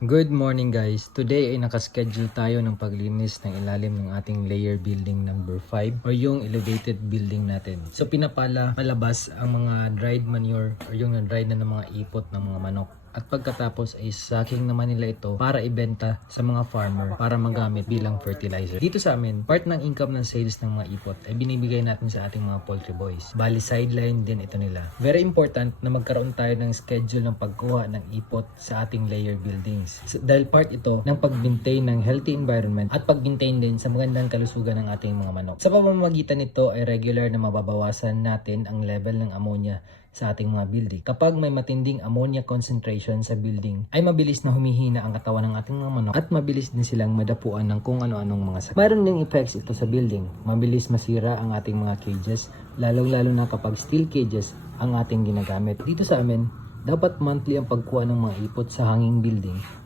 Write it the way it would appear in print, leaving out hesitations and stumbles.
Good morning guys! Today ay nakaschedule tayo ng paglinis ng ilalim ng ating layer building number 5 or yung elevated building natin. So pinapala malabas ang mga dried manure or yung dried na ng mga ipot ng mga manok. At pagkatapos ay sacking naman nila ito para ibenta sa mga farmer para magamit bilang fertilizer. Dito sa amin, part ng income ng sales ng mga ipot ay binibigay natin sa ating mga poultry boys. Bali sideline din ito nila. Very important na magkaroon tayo ng schedule ng pagkuha ng ipot sa ating layer buildings. Dahil part ito ng pag-maintain ng healthy environment at pag-maintain din sa magandang kalusugan ng ating mga manok. Sa pamamagitan nito ay regular na mababawasan natin ang level ng ammonia sa ating mga building. Kapag may matinding ammonia concentration sa building, ay mabilis na humihina ang katawan ng ating mga manok at mabilis din silang madapuan ng kung ano-anong mga sakit. Mayroon ding effects ito sa building. Mabilis masira ang ating mga cages, lalong-lalo na kapag steel cages ang ating ginagamit. Dito sa amin, dapat monthly ang pagkuha ng mga ipot sa hanging building